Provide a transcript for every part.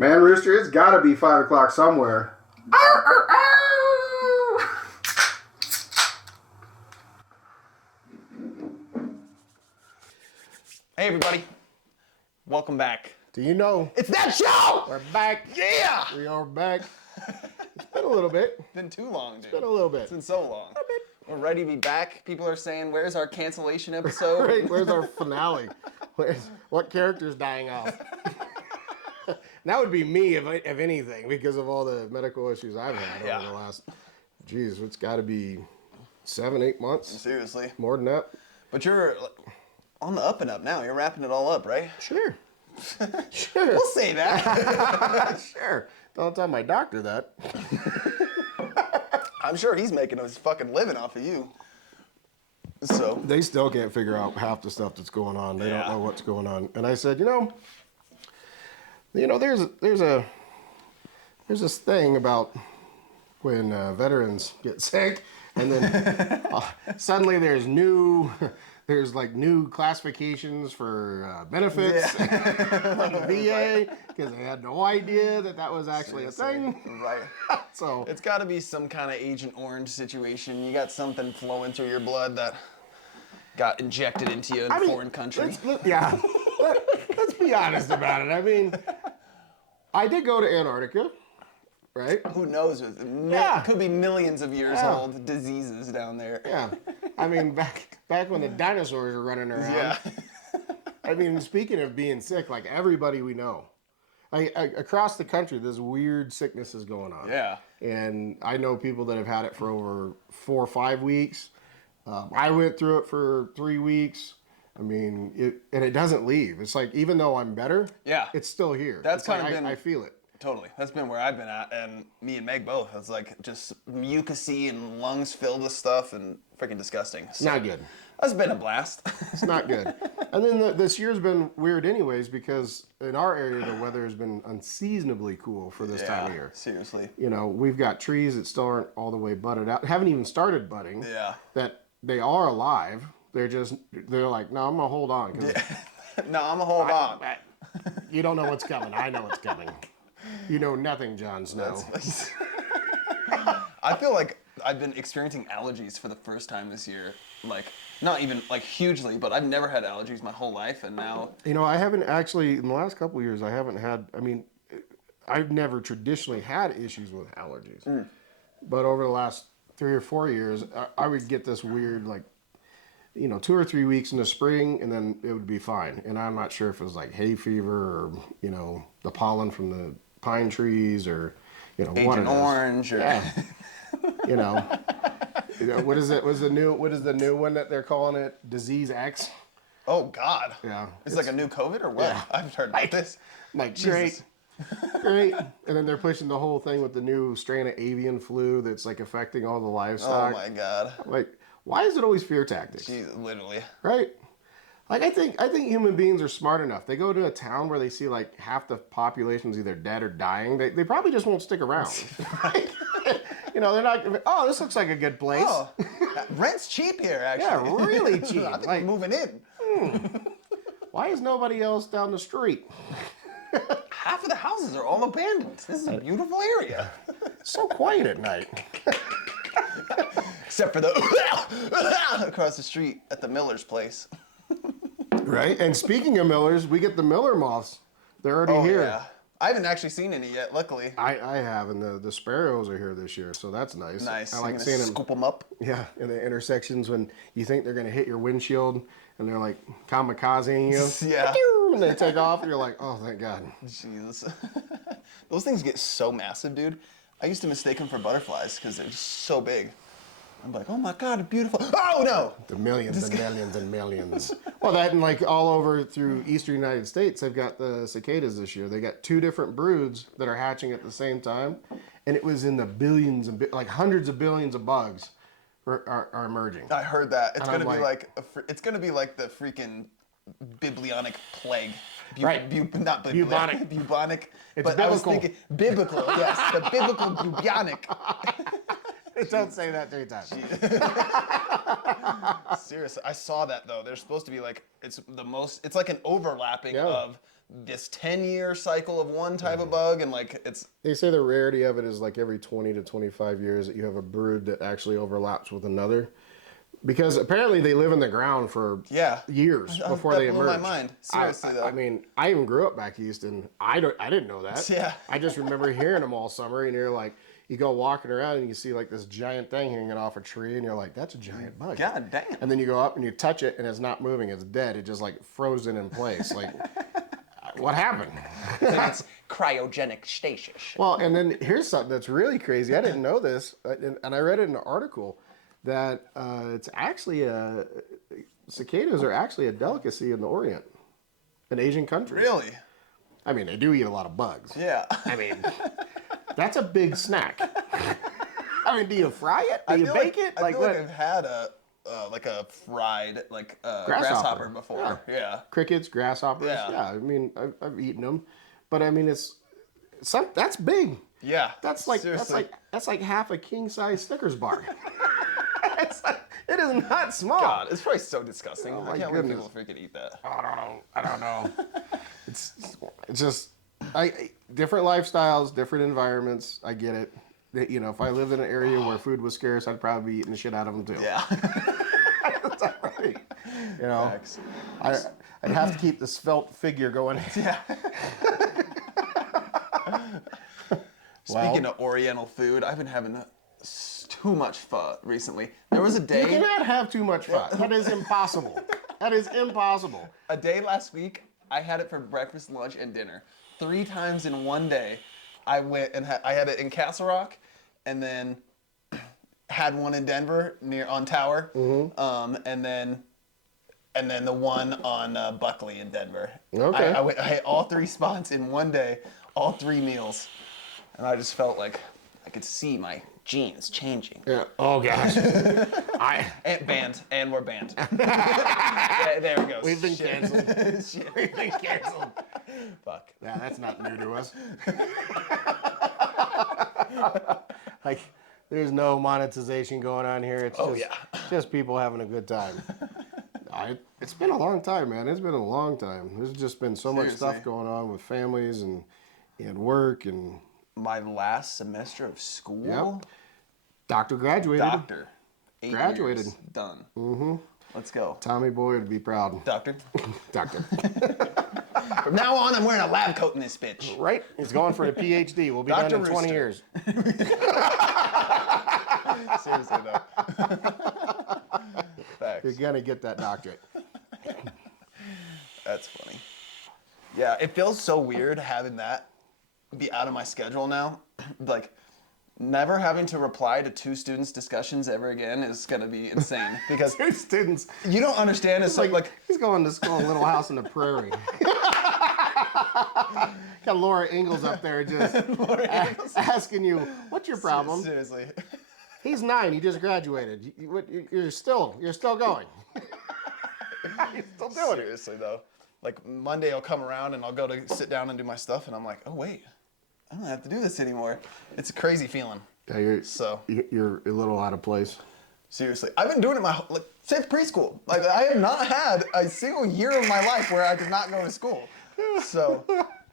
Man, Rooster, it's gotta be 5 o'clock somewhere. Hey, everybody. Welcome back. Do you know? It's that show! We're back. Yeah! We are back. It's been a little bit. It's been too long, dude. It's been a little bit. It's been so long. We're ready to be back. People are saying, where's our cancellation episode? Right, where's our finale? What character's dying off? That would be me, if anything, because of all the medical issues I've had over the last, geez, it's got to be 7, 8 months. Seriously. More than that. But you're on the up and up now. You're wrapping it all up, right? Sure. Sure. We'll say that. Sure. Don't tell my doctor that. I'm sure he's making his fucking living off of you. So. They still can't figure out half the stuff that's going on. They don't know what's going on. And I said, there's this thing about when veterans get sick, and then suddenly there's new classifications for benefits from the VA because they had no idea that was actually a thing. Right. So it's got to be some kind of Agent Orange situation. You got something flowing through your blood that got injected into you in a foreign country. Let's be honest about it. I mean, I did go to Antarctica, right? Who knows? It could be millions of years old diseases down there. Yeah. I mean, back when the dinosaurs were running around. Yeah. I mean, speaking of being sick, like everybody we know, across the country, this weird sickness is going on. Yeah. And I know people that have had it for over 4 or 5 weeks. I went through it for 3 weeks. I mean, it doesn't leave. It's like, even though I'm better, it's still here. That's kind of been, I feel it. Totally. That's been where I've been at, and me and Meg both. It's like just mucousy and lungs filled with stuff and freaking disgusting. So Not good. That's been a blast. It's not good. And then this year's been weird anyways, because in our area, the weather has been unseasonably cool for this time of year. Seriously. We've got trees that still aren't all the way budded out. Haven't even started budding. Yeah. That they are alive. They're like, no, I'm going to hold on. No, I'm going to hold on. You don't know what's coming. I know what's coming. You know nothing, Jon Snow. I feel like I've been experiencing allergies for the first time this year. Like, not even like hugely, but I've never had allergies my whole life, and now. I haven't actually, in the last couple of years, I haven't had, I've never traditionally had issues with allergies. But over the last 3 or 4 years, I would get this weird, 2 or 3 weeks in the spring, and then it would be fine. And I'm not sure if it was like hay fever or, the pollen from the pine trees or, Agent Orange or. Yeah. What is it? What is the new one that they're calling it? Disease X? Oh, God. Yeah. It's like a new COVID or what? Yeah. I've heard about this. Great. Great. And then they're pushing the whole thing with the new strain of avian flu that's affecting all the livestock. Oh, my God. Why is it always fear tactics? Jeez, literally. Right? I think human beings are smart enough. They go to a town where they see half the population's either dead or dying. They probably just won't stick around. They're not. Oh, this looks like a good place. Oh, rent's cheap here, actually. Yeah, really cheap. I think we're moving in. Why is nobody else down the street? Half of the houses are all abandoned. This is a beautiful area. So quiet at night. Except for the across the street at the Miller's place. Right? And speaking of Millers, we get the Miller moths. They're already here. Yeah. I haven't actually seen any yet, luckily. I have, and the sparrows are here this year, so that's nice. Nice. I like seeing them. Scoop them up. Yeah, in the intersections when you think they're going to hit your windshield, and they're like kamikazing you. Yeah. And they take off, and you're like, oh, thank God. Jesus. Those things get so massive, dude. I used to mistake them for butterflies because they're just so big. I'm like, oh my God, beautiful. Oh no! The millions and millions and millions. Well, that and all over through eastern United States, they've got the cicadas this year. They got 2 different broods that are hatching at the same time, and it was in the billions and hundreds of billions of bugs are emerging. I heard that. It's And gonna I'm be it's gonna be like the freaking biblionic plague. Right. Not biblionic. Bubonic. It's but biblical. I was thinking biblical. Yes, the biblical bubonic. Don't say that 3 times. Seriously, I saw that though. There's supposed to be it's like an overlapping of this 10-year cycle of one type of bug, and like it's They say the rarity of it is like every 20 to 25 years that you have a brood that actually overlaps with another. Because apparently they live in the ground for years before that they blew emerge. my mind. Seriously, though. I mean, I even grew up back east, and I didn't know that. Yeah. I just remember hearing them all summer, and you're like, you go walking around and you see like this giant thing hanging off a tree, and you're like, that's a giant bug. God damn. And then you go up and you touch it, and it's not moving; it's dead. It just like frozen in place. Like, what happened? It's cryogenic stasis. Well, and then here's something that's really crazy. I didn't know this, and I read it in an article that it's actually cicadas are actually a delicacy in the Orient, in Asian countries. Really? I mean, they do eat a lot of bugs. Yeah. I mean, that's a big snack. I mean, do you fry it? Do you bake it? I feel like what? I've had a fried grasshopper before. Yeah. Crickets, grasshoppers. Yeah. I mean, I've eaten them, but I mean, that's big. Yeah. That's like Seriously. that's like half a king size Snickers bar. It is not small. God, it's probably so disgusting. Oh, I my can't goodness. believe people freaking eat that. I don't know. it's just different lifestyles, different environments. I get it. You know, if I lived in an area where food was scarce, I'd probably be eating the shit out of them too. Yeah. That's all right. You know, Facts. I'd have to keep the svelte figure going. Yeah. Well, Speaking of Oriental food, I've been having too much pho recently. There was a day. you cannot have too much fun. That is impossible. That is impossible. A day last week, I had it for breakfast, lunch, and dinner. 3 times in one day, I went and I had it in Castle Rock, and then had one in Denver on Tower, and then the one on Buckley in Denver. Okay. I hit all 3 spots in one day, all 3 meals, and I just felt like I could see my genes changing. Yeah. Oh gosh. And we're banned. There we go. We've been Shit. canceled. Shit. We've been canceled. Fuck. Yeah, that's not new to us. Like, there's no monetization going on here. It's just people having a good time. It's been a long time, man. It's been a long time. There's just been so much Seriously. stuff going on with families and work and My last semester of school. Yep. Doctor graduated. Doctor. 8 Graduated. years, done. Mm-hmm. Let's go. Tommy Boy would be proud. Doctor. Doctor. From now on, I'm wearing a lab coat in this bitch. Right? He's going for a PhD. We'll be Dr. done in 20 Rooster. years. Seriously, though. Facts. You're going to get that doctorate. That's funny. Yeah, it feels so weird having that be out of my schedule now. Like, never having to reply to 2 students' discussions ever again is going to be insane. Because Two students. you don't understand. It's like He's going to school in Little House on the Prairie. Got Laura Ingalls up there just asking you, what's your problem? seriously. He's 9. He just graduated. You're still going. You're still doing it. Seriously, though. Like, Monday I'll come around and I'll go to sit down and do my stuff, and I'm like, oh, wait. I don't have to do this anymore. It's a crazy feeling. Yeah, you're So, you're a little out of place. seriously. I've been doing it since preschool. Like, I have not had a single year of my life where I did not go to school. So,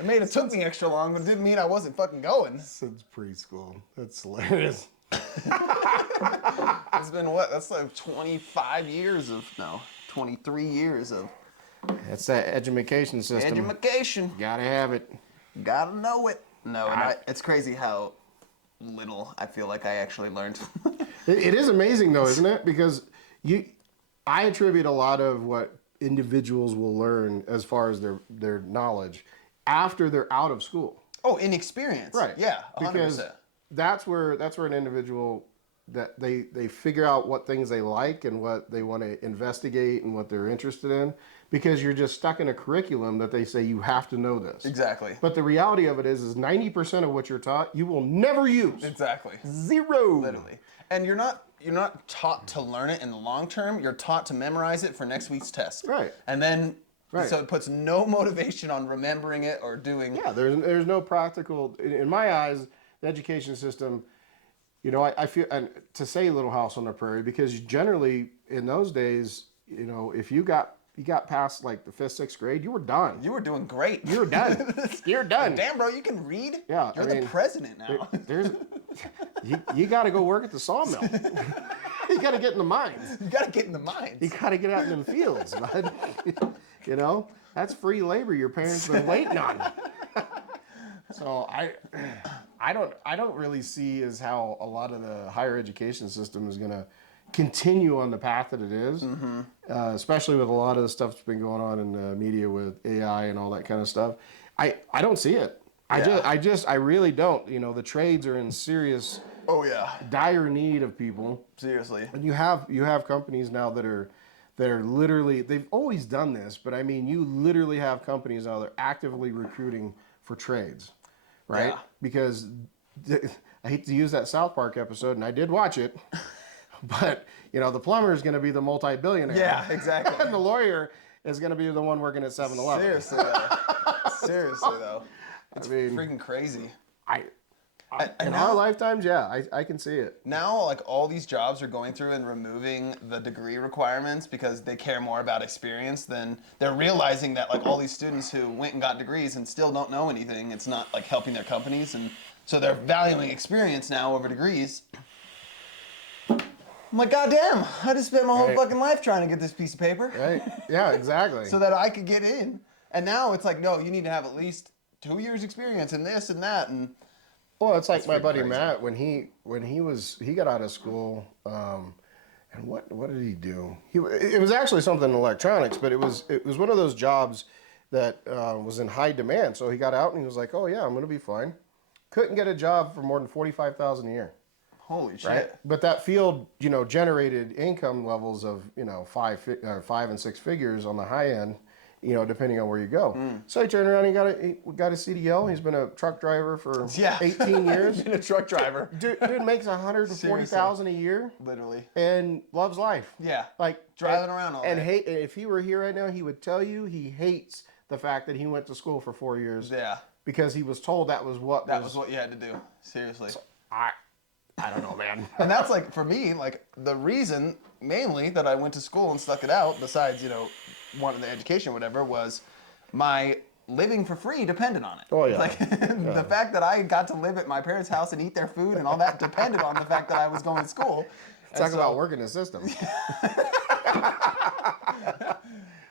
it took me extra long, but it didn't mean I wasn't fucking going. Since preschool. That's hilarious. It's been what? That's like 23 years of That's that education system. education. Gotta have it. Gotta know it. No, and it's crazy how little I feel like I actually learned. It is amazing though, isn't it? Because I attribute a lot of what individuals will learn as far as their knowledge after they're out of school. Oh, inexperience. Right. Yeah, 100%. Because that's where an individual that they figure out what things they like and what they want to investigate and what they're interested in, because you're just stuck in a curriculum that they say you have to know this. Exactly. But the reality of it is 90% of what you're taught you will never use. Exactly. 0. Literally. And you're not taught to learn it in the long term. You're taught to memorize it for next week's test. Right. And then Right. so it puts no motivation on remembering it or doing. Yeah, there's no practical. In my eyes, the education system, you know, I feel, and to say Little House on the Prairie, because generally in those days, you know, if you got you got past like the 5th, 6th grade, you were done. You were doing great. You're done. You're done. Damn, bro, you can read? Yeah, You're I the mean, president now. You got to go work at the sawmill. You got to get in the mines. You got to get in the mines. You got to get out in them fields, bud. You know, that's free labor your parents been waiting on. So I don't really see as how a lot of the higher education system is going to continue on the path that it is, especially with a lot of the stuff that's been going on in the media with AI and all that kind of stuff. I don't see it. I really don't. You know, the trades are in serious, Oh yeah, dire need of people. seriously. And you have companies now that are literally, they've always done this, but I mean, you literally have companies now that are actively recruiting for trades, right? Yeah. Because I hate to use that South Park episode, and I did watch it, but you know, the plumber is going to be the multi-billionaire. Yeah, exactly. And the lawyer is going to be the one working at 7-Eleven. Seriously though. Seriously though. It's I mean, freaking crazy. In our lifetimes, yeah, I can see it. Now, like, all these jobs are going through and removing the degree requirements because they care more about experience than they're realizing that, like, all these students who went and got degrees and still don't know anything, it's not, like, helping their companies. And so they're valuing experience now over degrees. I'm like, goddamn, I just spent my whole Right. fucking life trying to get this piece of paper Right? Yeah, exactly. so that I could get in. And now it's like, no, you need to have at least 2 years experience in this and that. And Well, it's like my freaking buddy crazy. Matt when he got out of school, and what did he do? It was actually something in electronics, but it was one of those jobs that was in high demand. So he got out and he was like, "Oh yeah, I'm gonna be fine." Couldn't get a job for more than $45,000 a year, holy shit. right? But that field, you know, generated income levels of 5 and 6 figures on the high end. You know, depending on where you go. So he turned around and he got a CDL. He's been a truck driver for 18 years. Being a truck driver. Dude makes $140,000 a year Literally. and loves life. Yeah. Like Driving around all and day. hate. If he were here right now, he would tell you he hates the fact that he went to school for 4 years Yeah. because he was told that was what That was what you had to do. Seriously. I don't know, man. And that's like, for me, like, the reason mainly that I went to school and stuck it out, besides, you know, wanting the education or whatever, was my living for free depended on it. Oh, yeah. Like, the fact that I got to live at my parents' house and eat their food and all that depended on the fact that I was going to school. Talk about working the system.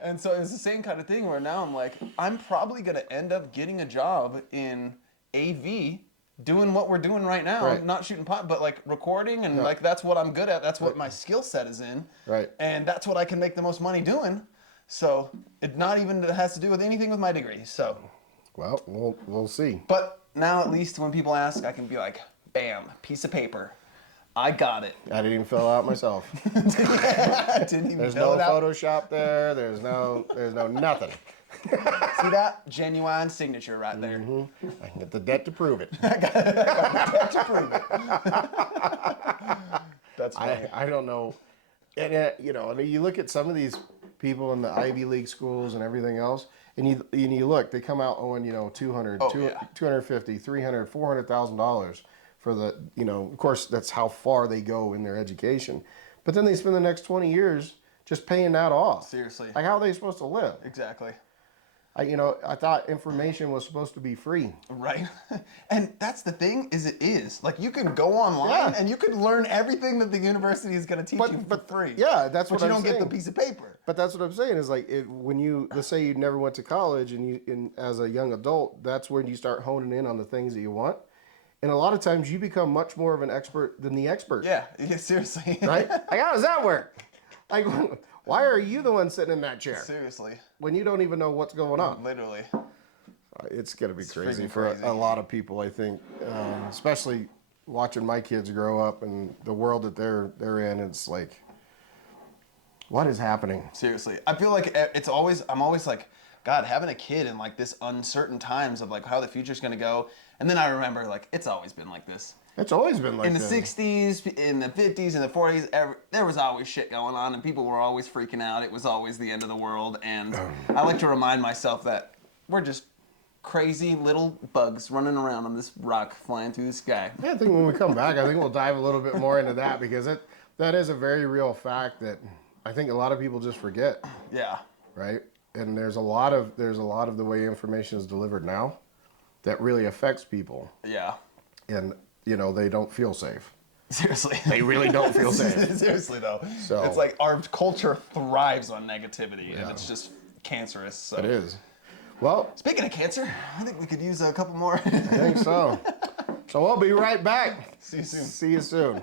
And so it's the same kind of thing where now I'm like, I'm probably going to end up getting a job in AV doing what we're doing right now, Right. not shooting pot, but like recording and like that's what I'm good at. That's what my skill set is in. Right. And that's what I can make the most money doing. So it not even has to do with anything with my degree. So, Well, we'll see. but now at least when people ask, I can be like, bam, piece of paper. I got it. I didn't even fill out myself. I didn't even There's fill no it out. Photoshop there. There's no nothing. See that? Genuine signature right there. I can get the debt to prove it. To prove it. That's funny. I don't know. And you know, I mean, you look at some of these people in the Ivy League schools and everything else, and you look, they come out owing, you know, 200, Oh, yeah. 250, 300, $400,000 for the, you know, of course that's how far they go in their education. But then they spend the next 20 years just paying that off. Seriously. Like, how are they supposed to live? Exactly. I thought information was supposed to be free. Right. And that's the thing, is it is. Like, you can go online Yeah. and you can learn everything that the university is going to teach you for free. Yeah, that's But what you I'm don't get saying. the piece of paper. But that's what I'm saying is like when you, let's say you never went to college and as a young adult, that's when you start honing in on the things that you want. And a lot of times you become much more of an expert than the expert. Yeah, seriously. Right? Like, how does that work? Like, why are you the one sitting in that chair Seriously. when you don't even know what's going on? Literally. It's going to be crazy freaking for crazy. a lot of people, I think, especially watching my kids grow up and the world that they're in. It's like, what is happening? Seriously. I feel like I'm always like, God, having a kid in like this uncertain times of like how the future's going to go. And then I remember like, it's always been like this. It's always been like In the this. 60s, in the 50s, in the 40s, there was always shit going on and people were always freaking out. It was always the end of the world. And I like to remind myself that we're just crazy little bugs running around on this rock flying through the sky. Yeah, I think when we come back, I think we'll dive a little bit more into that because that is a very real fact that I think a lot of people just forget, Yeah. right? And there's a lot of the way information is delivered now that really affects people, Yeah. and they don't feel safe. Seriously. They really don't feel safe. Seriously though. So- It's like our culture thrives on negativity, and it's just cancerous. So. It is. Well, Speaking of cancer, I think we could use a couple more. I think so. So we'll be right back. See you soon. See you soon.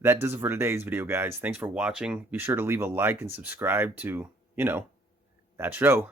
That does it for today's video, guys. Thanks for watching. Be sure to leave a like and subscribe to, that show.